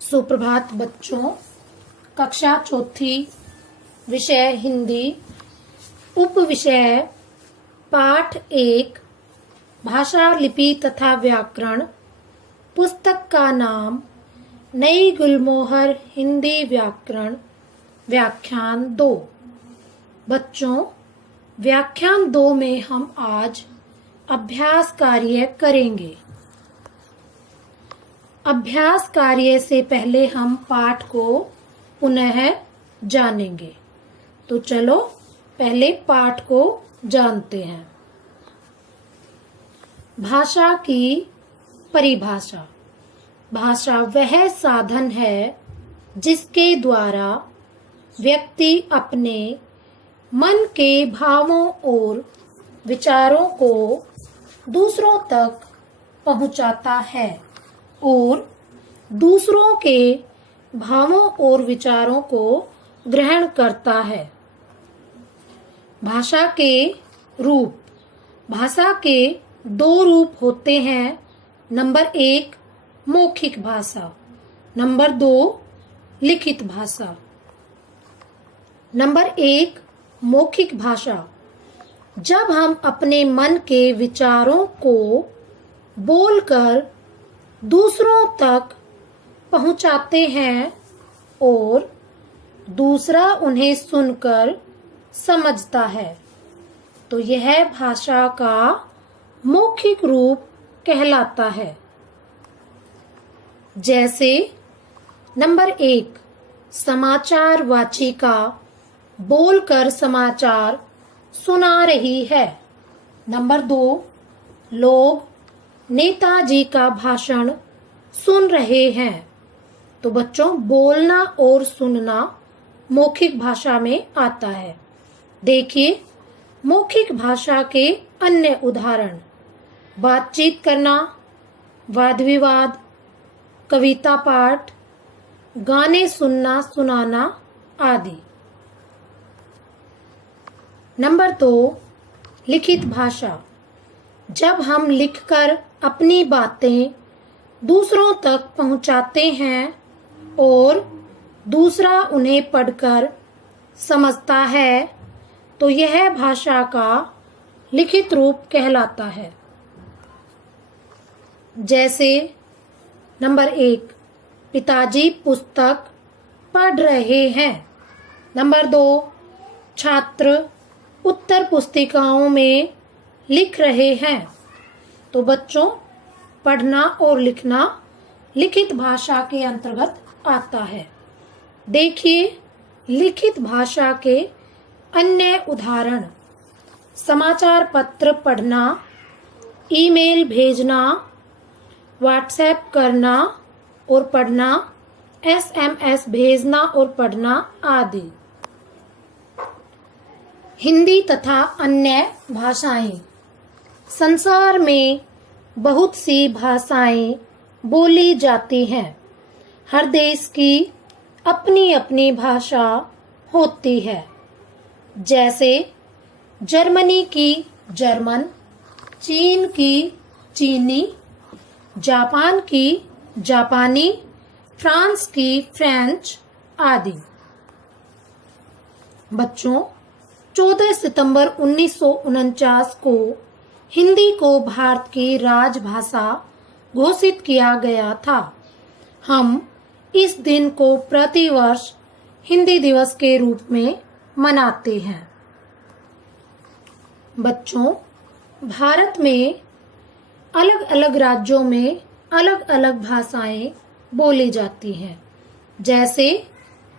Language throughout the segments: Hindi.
सुप्रभात बच्चों। कक्षा चौथी, विषय हिंदी, उप विषय पाठ 1, भाषा, लिपि तथा व्याकरण। पुस्तक का नाम नई गुलमोहर हिंदी व्याकरण, व्याख्यान 2। बच्चों, व्याख्यान 2 में हम आज अभ्यास कार्य करेंगे। अभ्यास कार्य से पहले हम पाठ को पुनः जानेंगे। तो चलो पहले पाठ को जानते हैं। भाषा की परिभाषा। भाषा वह साधन है जिसके द्वारा व्यक्ति अपने मन के भावों और विचारों को दूसरों तक पहुंचाता है और दूसरों के भावों और विचारों को ग्रहण करता है। भाषा के रूप। भाषा के 2 रूप होते हैं। नंबर 1 मौखिक भाषा, नंबर 2 लिखित भाषा। नंबर 1 मौखिक भाषा। जब हम अपने मन के विचारों को बोलकर दूसरों तक पहुंचाते हैं और दूसरा उन्हें सुनकर समझता है, तो यह भाषा का मौखिक रूप कहलाता है। जैसे नंबर 1 समाचार वाचिका बोलकर समाचार सुना रही है। नंबर 2 लोग नेताजी का भाषण सुन रहे हैं। तो बच्चों, बोलना और सुनना मौखिक भाषा में आता है। देखिए मौखिक भाषा के अन्य उदाहरण: बातचीत करना, वाद विवाद, कविता पाठ, गाने सुनना सुनाना आदि। नंबर 2 लिखित भाषा। जब हम लिखकर अपनी बातें दूसरों तक पहुंचाते हैं और दूसरा उन्हें पढ़कर समझता है, तो यह भाषा का लिखित रूप कहलाता है। जैसे नंबर 1 पिताजी पुस्तक पढ़ रहे हैं। नंबर 2 छात्र उत्तर पुस्तिकाओं में लिख रहे हैं। तो बच्चों, पढ़ना और लिखना लिखित भाषा के अंतर्गत आता है। देखिए लिखित भाषा के अन्य उदाहरण: समाचार पत्र पढ़ना, ईमेल भेजना, व्हाट्सएप करना और पढ़ना, एसएमएस भेजना और पढ़ना आदि। हिंदी तथा अन्य भाषाएं। संसार में बहुत सी भाषाएं बोली जाती हैं। हर देश की अपनी अपनी भाषा होती है। जैसे जर्मनी की जर्मन, चीन की चीनी, जापान की जापानी, फ्रांस की फ्रेंच आदि। बच्चों, 14 सितंबर 1949 को हिंदी को भारत की राजभाषा घोषित किया गया था। हम इस दिन को प्रतिवर्ष हिंदी दिवस के रूप में मनाते हैं। बच्चों, भारत में अलग अलग राज्यों में अलग अलग भाषाएं बोली जाती हैं। जैसे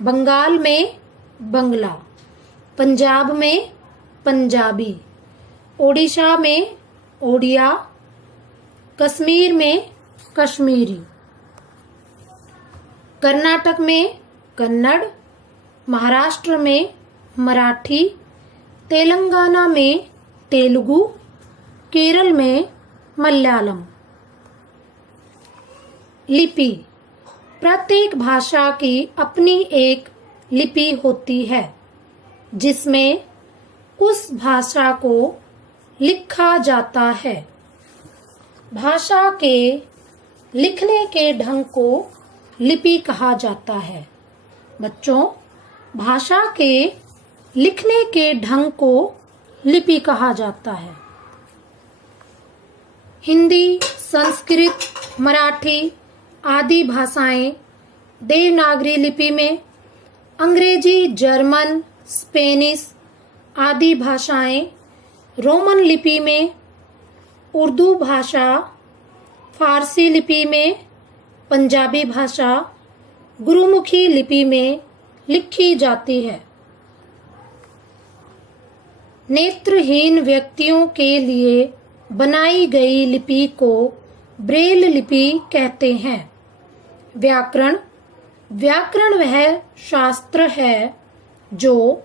बंगाल में बंगला, पंजाब में पंजाबी, ओडिशा में ओडिया, कश्मीर में कश्मीरी, कर्नाटक में कन्नड़, महाराष्ट्र में मराठी, तेलंगाना में तेलुगु, केरल में मलयालम। लिपि। प्रत्येक भाषा की अपनी एक लिपि होती है जिसमें उस भाषा को लिखा जाता है। भाषा के लिखने के ढंग को लिपि कहा जाता है। बच्चों, भाषा के लिखने के ढंग को लिपि कहा जाता है। हिंदी, संस्कृत, मराठी आदि भाषाएं देवनागरी लिपि में, अंग्रेजी, जर्मन, स्पेनिश आदि भाषाएं रोमन लिपि में, उर्दू भाषा फारसी लिपि में, पंजाबी भाषा गुरुमुखी लिपि में लिखी जाती है। नेत्रहीन व्यक्तियों के लिए बनाई गई लिपि को ब्रेल लिपि कहते हैं। व्याकरण वह शास्त्र है जो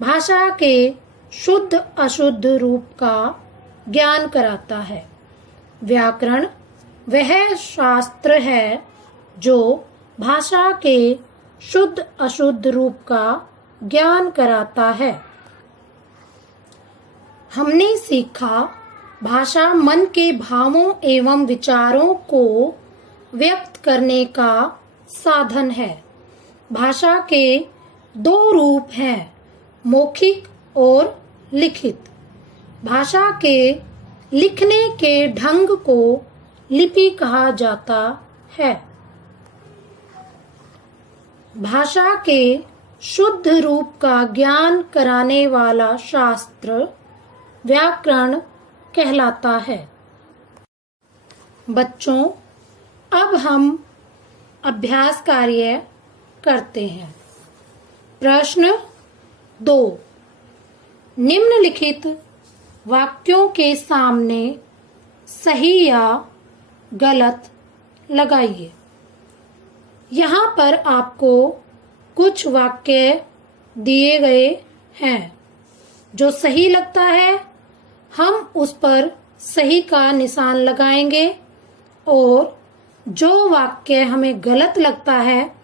भाषा के शुद्ध अशुद्ध रूप का ज्ञान कराता है। व्याकरण वह शास्त्र है जो भाषा के शुद्ध अशुद्ध रूप का ज्ञान कराता है। हमने सीखा, भाषा मन के भावों एवं विचारों को व्यक्त करने का साधन है। भाषा के दो रूप हैं, मौखिक और लिखित। भाषा के लिखने के ढंग को लिपि कहा जाता है। भाषा के शुद्ध रूप का ज्ञान कराने वाला शास्त्र व्याकरण कहलाता है। बच्चों, अब हम अभ्यास कार्य करते हैं। प्रश्न 2, निम्नलिखित वाक्यों के सामने सही या गलत लगाइए। यहाँ पर आपको कुछ वाक्य दिए गए हैं। जो सही लगता है हम उस पर सही का निशान लगाएंगे और जो वाक्य हमें गलत लगता है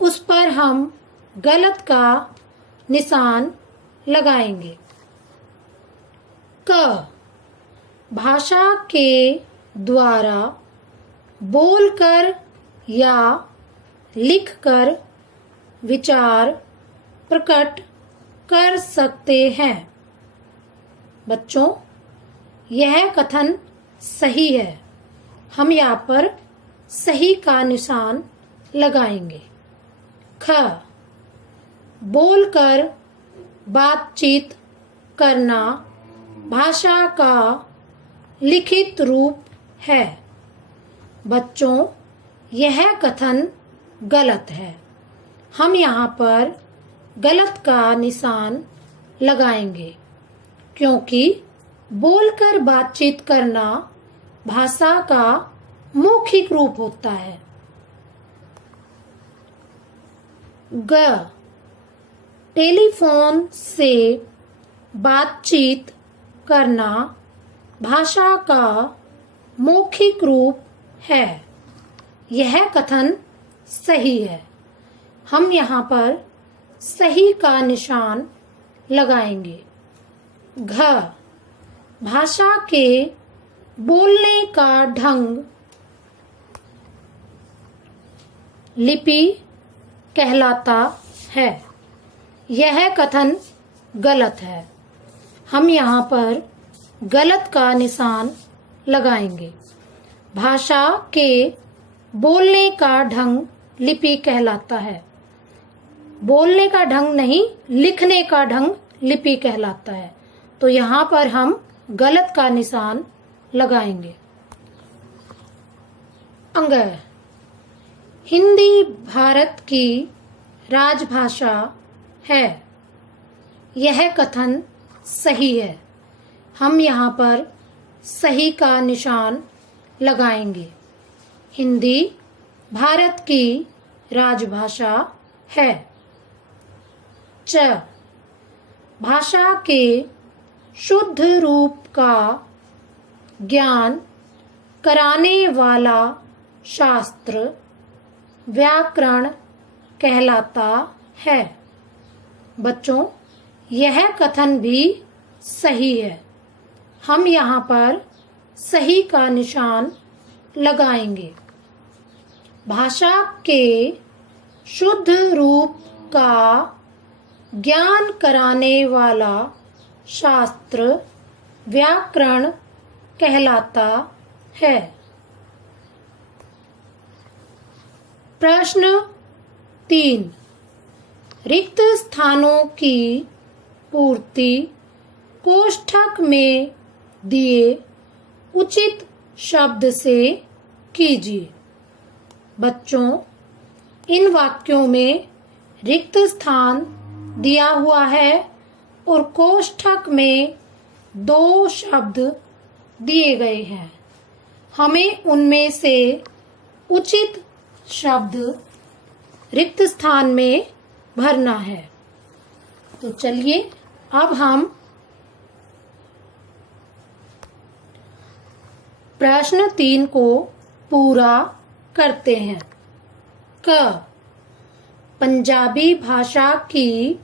उस पर हम गलत का निशान लगाएंगे। क, भाषा के द्वारा बोलकर या लिखकर विचार प्रकट कर सकते हैं। बच्चों, यह कथन सही है। हम यहाँ पर सही का निशान लगाएंगे। ख, बोलकर बातचीत करना भाषा का लिखित रूप है। बच्चों, यह कथन गलत है। हम यहाँ पर गलत का निशान लगाएंगे क्योंकि बोलकर बातचीत करना भाषा का मौखिक रूप होता है। ग, टेलीफोन से बातचीत करना भाषा का मौखिक रूप है। यह कथन सही है। हम यहाँ पर सही का निशान लगाएंगे। घ, भाषा के बोलने का ढंग लिपि कहलाता है। यह कथन गलत है। हम यहाँ पर गलत का निशान लगाएंगे। भाषा के बोलने का ढंग लिपि कहलाता है। बोलने का ढंग नहीं, लिखने का ढंग लिपि कहलाता है। तो यहाँ पर हम गलत का निशान लगाएंगे। अंग, हिंदी भारत की राजभाषा है। यह कथन सही है। हम यहाँ पर सही का निशान लगाएंगे। हिंदी भारत की राजभाषा है। च, भाषा के शुद्ध रूप का ज्ञान कराने वाला शास्त्र व्याकरण कहलाता है। बच्चों, यह कथन भी सही है। हम यहाँ पर सही का निशान लगाएंगे। भाषा के शुद्ध रूप का ज्ञान कराने वाला शास्त्र व्याकरण कहलाता है। प्रश्न 3, रिक्त स्थानों की पूर्ति कोष्ठक में दिए उचित शब्द से कीजिए। बच्चों, इन वाक्यों में रिक्त स्थान दिया हुआ है और कोष्ठक में 2 शब्द दिए गए हैं। हमें उनमें से उचित शब्द रिक्त स्थान में भरना है। तो चलिए अब हम प्रश्न 3 को पूरा करते हैं। क, पंजाबी भाषा की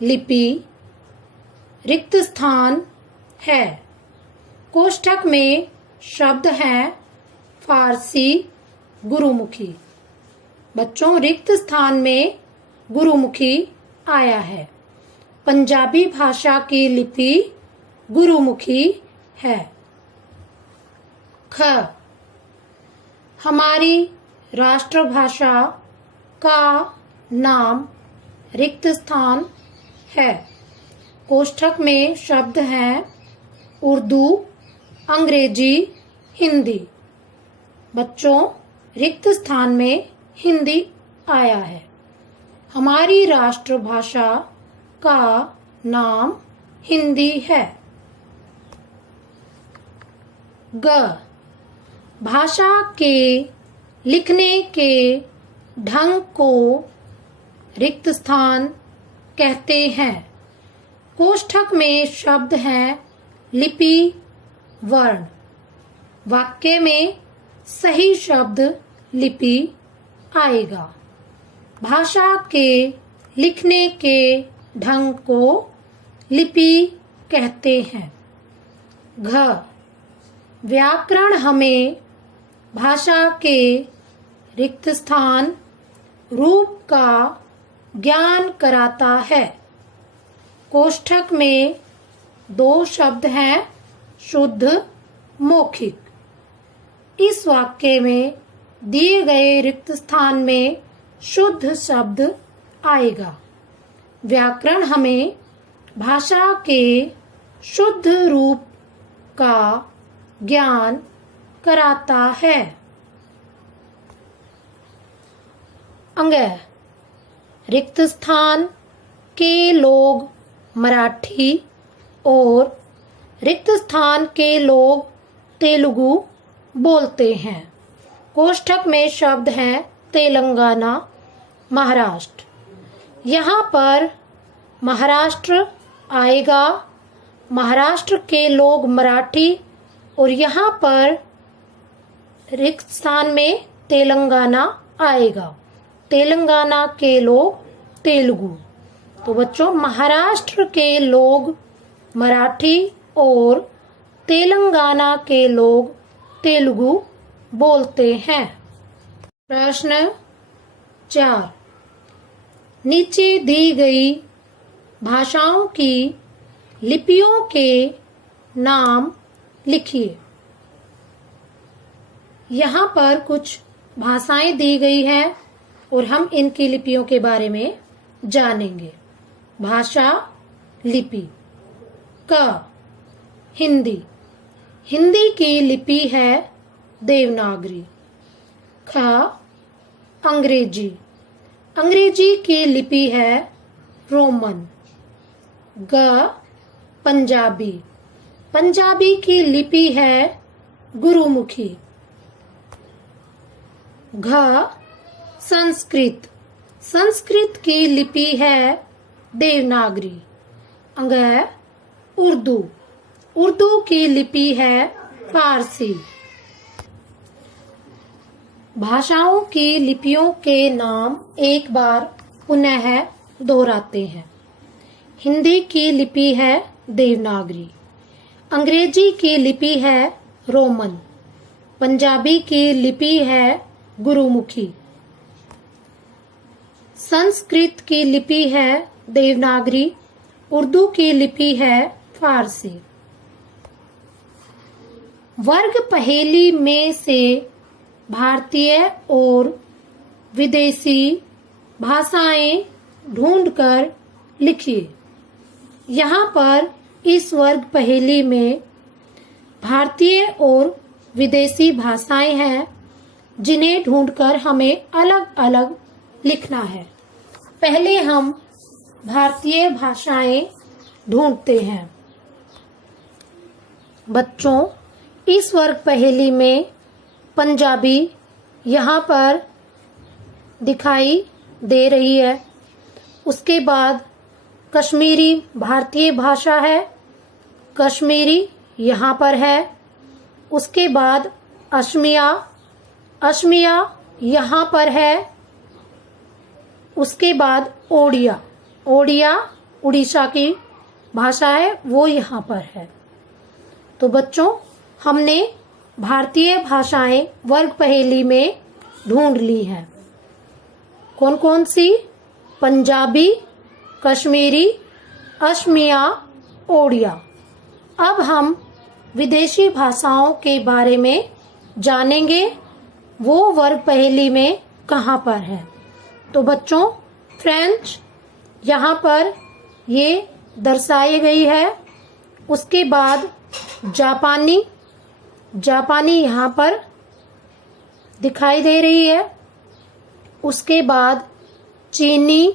लिपि रिक्त स्थान है। कोष्ठक में शब्द है फारसी गुरुमुखी। बच्चों, रिक्त स्थान में गुरुमुखी आया है। पंजाबी भाषा की लिपि गुरुमुखी है। ख, हमारी राष्ट्रभाषा का नाम रिक्त स्थान है। कोष्ठक में शब्द हैं उर्दू, अंग्रेजी, हिंदी। बच्चों, रिक्त स्थान में हिंदी आया है। हमारी राष्ट्रभाषा का नाम हिंदी है। ग, भाषा के लिखने के ढंग को रिक्त स्थान कहते हैं। कोष्ठक में शब्द हैं लिपि, वर्ण। वाक्य में सही शब्द लिपि आएगा। भाषा के लिखने के ढंग को लिपि कहते हैं। घ, व्याकरण हमें भाषा के रिक्त स्थान रूप का ज्ञान कराता है। कोष्ठक में 2 शब्द हैं शुद्ध, मौखिक। इस वाक्य में दिए गए रिक्त स्थान में शुद्ध शब्द आएगा। व्याकरण हमें भाषा के शुद्ध रूप का ज्ञान कराता है। अंग, रिक्त स्थान के लोग मराठी और रिक्त स्थान के लोग तेलुगु बोलते हैं। कोष्ठक में शब्द हैं तेलंगाना, महाराष्ट्र। यहाँ पर महाराष्ट्र आएगा। महाराष्ट्र के लोग मराठी और यहाँ पर रिक्त स्थान में तेलंगाना आएगा। तेलंगाना के लोग तेलुगु। तो बच्चों, महाराष्ट्र के लोग मराठी और तेलंगाना के लोग तेलुगु बोलते हैं। प्रश्न 4, नीचे दी गई भाषाओं की लिपियों के नाम लिखिए। यहाँ पर कुछ भाषाएं दी गई हैं और हम इनकी लिपियों के बारे में जानेंगे। भाषा, लिपि। क, हिंदी। हिंदी की लिपि है देवनागरी। ख, अंग्रेजी। अंग्रेजी की लिपि है रोमन। ग, पंजाबी। पंजाबी की लिपि है गुरुमुखी। घ, संस्कृत। संस्कृत की लिपि है देवनागरी। अंग, उर्दू। उर्दू की लिपि है फारसी। भाषाओं की लिपियों के नाम एक बार पुनः दोहराते हैं। हिंदी की लिपि है देवनागरी। अंग्रेजी की लिपि है रोमन। पंजाबी की लिपि है गुरुमुखी। संस्कृत की लिपि है देवनागरी, उर्दू की लिपि है फारसी। वर्ग पहेली में से भारतीय और विदेशी भाषाएं ढूंढकर लिखिए। यहाँ पर इस वर्ग पहेली में भारतीय और विदेशी भाषाएं हैं जिन्हें ढूंढकर हमें अलग अलग लिखना है। पहले हम भारतीय भाषाएं ढूंढते हैं। बच्चों, इस वर्ग पहेली में पंजाबी यहाँ पर दिखाई दे रही है। उसके बाद कश्मीरी भारतीय भाषा है, कश्मीरी यहाँ पर है। उसके बाद असमिया, असमिया यहाँ पर है। उसके बाद ओडिया, ओडिया उड़ीसा की भाषा है, वो यहाँ पर है। तो बच्चों, हमने भारतीय भाषाएं वर्ग पहेली में ढूंढ ली हैं। कौन कौन सी? पंजाबी, कश्मीरी, असमिया, ओडिया। अब हम विदेशी भाषाओं के बारे में जानेंगे, वो वर्ग पहेली में कहाँ पर है। तो बच्चों, फ्रेंच यहाँ पर ये दर्शाई गई है। उसके बाद जापानी, जापानी यहाँ पर दिखाई दे रही है। उसके बाद चीनी,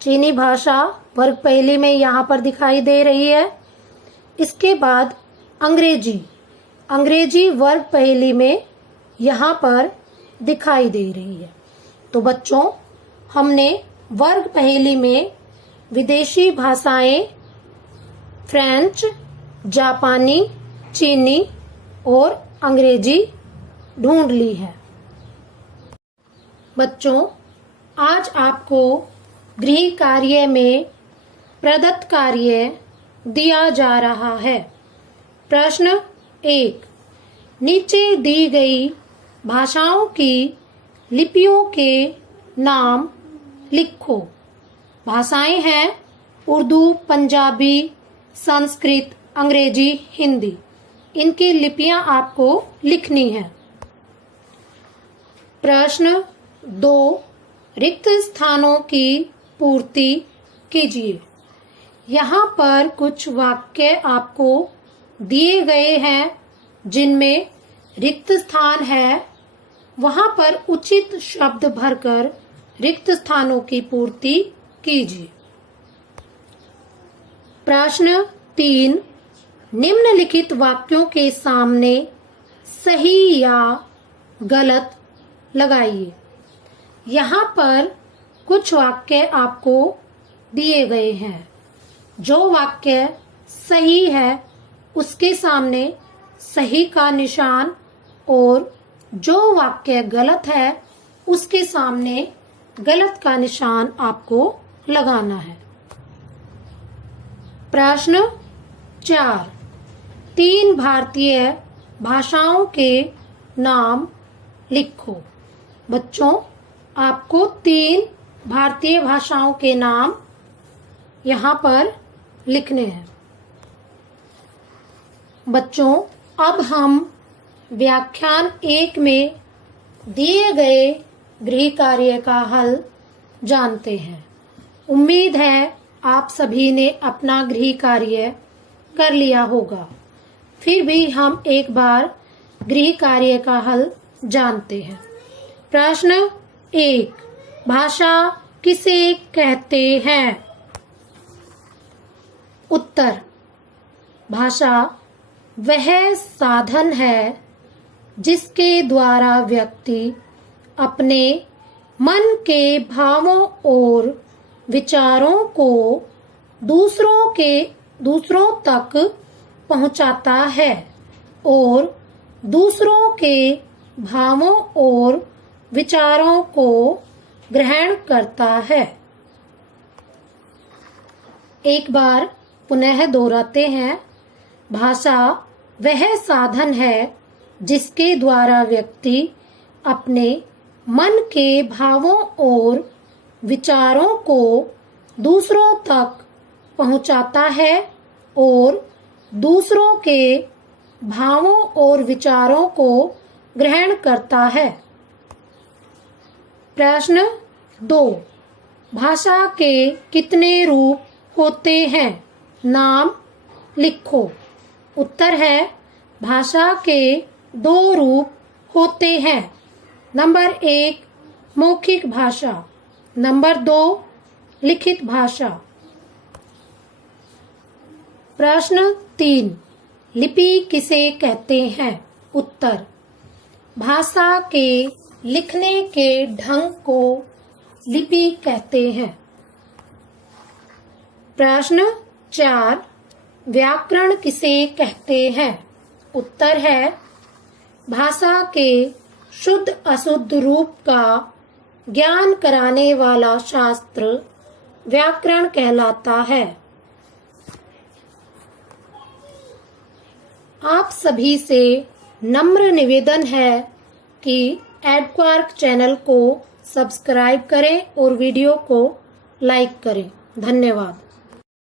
चीनी भाषा वर्ग पहेली में यहाँ पर दिखाई दे रही है। इसके बाद अंग्रेजी, अंग्रेजी वर्ग पहेली में यहाँ पर दिखाई दे रही है। तो बच्चों, हमने वर्ग पहेली में विदेशी भाषाएं फ्रेंच, जापानी, चीनी और अंग्रेजी ढूंढ ली है। बच्चों, आज आपको गृह कार्य में प्रदत्त कार्य दिया जा रहा है। प्रश्न 1, नीचे दी गई भाषाओं की लिपियों के नाम लिखो। भाषाएं हैं उर्दू, पंजाबी, संस्कृत, अंग्रेजी, हिंदी। इनकी लिपियां आपको लिखनी है। प्रश्न 2, रिक्त स्थानों की पूर्ति कीजिए। यहाँ पर कुछ वाक्य आपको दिए गए हैं जिनमें रिक्त स्थान है। वहां पर उचित शब्द भरकर रिक्त स्थानों की पूर्ति कीजिए। प्रश्न 3, निम्नलिखित वाक्यों के सामने सही या गलत लगाइए। यहाँ पर कुछ वाक्य आपको दिए गए हैं। जो वाक्य सही है उसके सामने सही का निशान और जो वाक्य गलत है उसके सामने गलत का निशान आपको लगाना है। प्रश्न 4, 3 भारतीय भाषाओं के नाम लिखो। बच्चों, आपको 3 भारतीय भाषाओं के नाम यहाँ पर लिखने हैं। बच्चों, अब हम व्याख्यान 1 में दिए गए गृह कार्य का हल जानते हैं। उम्मीद है आप सभी ने अपना गृह कार्य कर लिया होगा। फिर भी हम एक बार गृह कार्य का हल जानते हैं। प्रश्न 1, भाषा किसे कहते हैं? उत्तर, भाषा वह साधन है जिसके द्वारा व्यक्ति अपने मन के भावों और विचारों को दूसरों तक पहुंचाता है और दूसरों के भावों और विचारों को ग्रहण करता है। एक बार पुनः दोहराते हैं। भाषा वह साधन है जिसके द्वारा व्यक्ति अपने मन के भावों और विचारों को दूसरों तक पहुंचाता है और दूसरों के भावों और विचारों को ग्रहण करता है। प्रश्न 2, भाषा के कितने रूप होते हैं? नाम लिखो। उत्तर है भाषा के 2 रूप होते हैं। नंबर 1 मौखिक भाषा, नंबर 2 लिखित भाषा। प्रश्न 3, लिपि किसे कहते हैं? उत्तर, भाषा के लिखने के ढंग को लिपि कहते हैं। प्रश्न 4, व्याकरण किसे कहते हैं? उत्तर है भाषा के शुद्ध अशुद्ध रूप का ज्ञान कराने वाला शास्त्र व्याकरण कहलाता है। आप सभी से नम्र निवेदन है कि एडक्वार्क चैनल को सब्सक्राइब करें और वीडियो को लाइक करें। धन्यवाद।